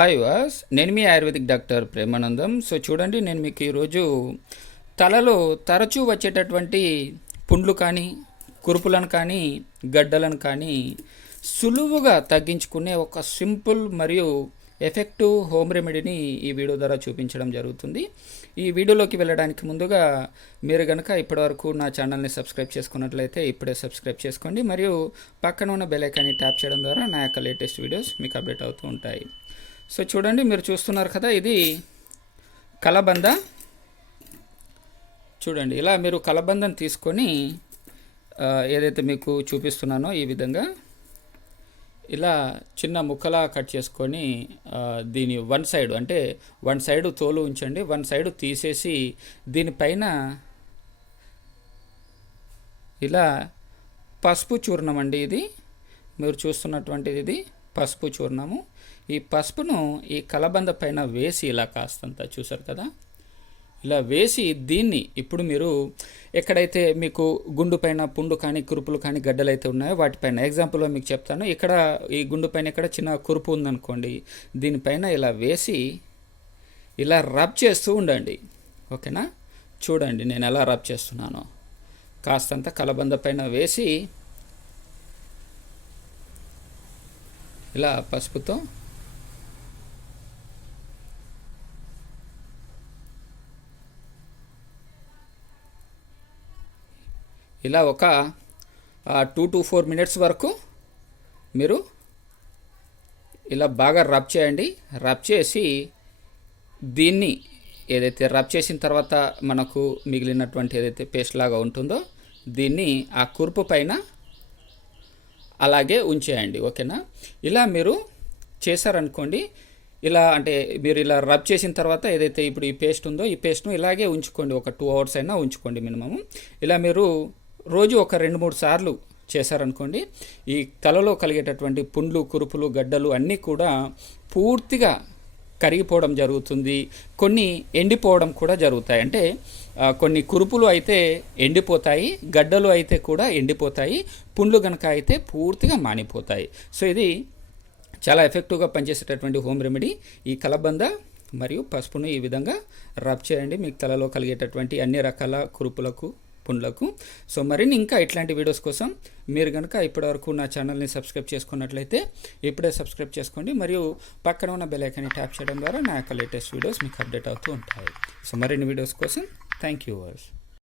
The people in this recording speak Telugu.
హాయ్ వాస్ నేను మీ ఆయుర్వేదిక్ డాక్టర్ ప్రేమానందం. సో చూడండి నేను మీకు ఈరోజు తలలో తరచూ వచ్చేటటువంటి పుండ్లు కానీ కురుపులను కానీ గడ్డలను కానీ సులువుగా తగ్గించుకునే ఒక సింపుల్ మరియు ఎఫెక్టివ్ హోమ్ రెమెడీని ఈ వీడియో ద్వారా చూపించడం జరుగుతుంది. ఈ వీడియోలోకి వెళ్ళడానికి ముందుగా మీరు కనుక ఇప్పటివరకు నా ఛానల్ని సబ్స్క్రైబ్ చేసుకున్నట్లయితే ఇప్పుడే సబ్స్క్రైబ్ చేసుకోండి. మరియు పక్కన ఉన్న బెల్ ఐకాన్ని ట్యాప్ చేయడం ద్వారా నా యొక్క లేటెస్ట్ వీడియోస్ మీకు అప్డేట్ అవుతూ ఉంటాయి. సో చూడండి మీరు చూస్తున్నారు కదా ఇది కలబంద. చూడండి ఇలా మీరు కలబందను తీసుకొని ఏదైతే మీకు చూపిస్తున్నానో ఈ విధంగా ఇలా చిన్న ముక్కలా కట్ చేసుకొని దీని వన్ సైడ్ అంటే వన్ సైడ్ తోలు ఉంచండి వన్ సైడ్ తీసేసి దీనిపైన ఇలా పసుపు చూర్ణం అండి ఇది. మీరు చూస్తున్నటువంటిది ఇది. పసుపు చూర్ణము ఈ పసుపును ఈ కలబంద పైన వేసి ఇలా కాస్తంత చూసారు కదా? ఇలా వేసి దీన్ని ఇప్పుడు మీరు ఎక్కడైతే మీకు గుండు పైన పుండు కానీ కురుపులు కానీ గడ్డలు అయితే ఉన్నాయో వాటిపైన ఎగ్జాంపుల్లో మీకు చెప్తాను. ఇక్కడ ఈ గుండు పైన ఇక్కడ చిన్న కురుపు ఉందనుకోండి దీనిపైన ఇలా వేసి ఇలా రబ్ చేస్తూ ఉండండి. ఓకేనా? చూడండి నేను ఎలా రబ్ చేస్తున్నానో. కాస్తంత కలబంద పైన వేసి ఇలా పసుపుతో ఇలా ఒక టూ టు ఫోర్ మినిట్స్ వరకు మీరు ఇలా బాగా రబ్ చేయండి. రబ్ చేసి దీన్ని ఏదైతే రబ్ చేసిన తర్వాత మనకు మిగిలినటువంటి ఏదైతే పేస్ట్ లాగా ఉంటుందో దీన్ని ఆ కురుపు పైన అలాగే ఉంచేయండి ఓకేనా? ఇలా మీరు చేశారనుకోండి ఇలా అంటే మీరు ఇలా రబ్ చేసిన తర్వాత ఏదైతే ఇప్పుడు ఈ పేస్ట్ ఉందో ఈ పేస్ట్ను ఇలాగే ఉంచుకోండి ఒక టూ అవర్స్ అయినా ఉంచుకోండి మినిమము. ఇలా మీరు రోజు ఒక రెండు మూడు సార్లు చేశారనుకోండి ఈ తలలో కలిగేటటువంటి పుండ్లు కురుపులు గడ్డలు అన్నీ కూడా పూర్తిగా కరిగిపోవడం జరుగుతుంది. కొన్ని ఎండిపోవడం కూడా జరుగుతాయి. అంటే కొన్ని కురుపులు అయితే ఎండిపోతాయి గడ్డలు అయితే కూడా ఎండిపోతాయి పుండ్లు కనుక అయితే పూర్తిగా మానిపోతాయి. సో ఇది చాలా ఎఫెక్టివ్గా పనిచేసేటటువంటి హోమ్ రెమెడీ. ఈ కలబంద మరియు పసుపును ఈ విధంగా రబ్ చేయండి. మీకు తలలో కలిగేటటువంటి అన్ని రకాల కురుపులకు పుండ్లకు సో మరిన్ని ఇంకా ఇట్లాంటి వీడియోస్ కోసం మీరు కనుక ఇప్పటివరకు నా ఛానల్ని సబ్స్క్రైబ్ చేసుకున్నట్లయితే ఇప్పుడే సబ్స్క్రైబ్ చేసుకోండి. మరియు పక్కన ఉన్న బెల్ ఐకాన్ని ట్యాప్ చేయడం ద్వారా నా యొక్క లేటెస్ట్ వీడియోస్ మీకు అప్డేట్ అవుతూ ఉంటాయి. సో మరిన్ని వీడియోస్ కోసం థ్యాంక్ యూ వర్స్.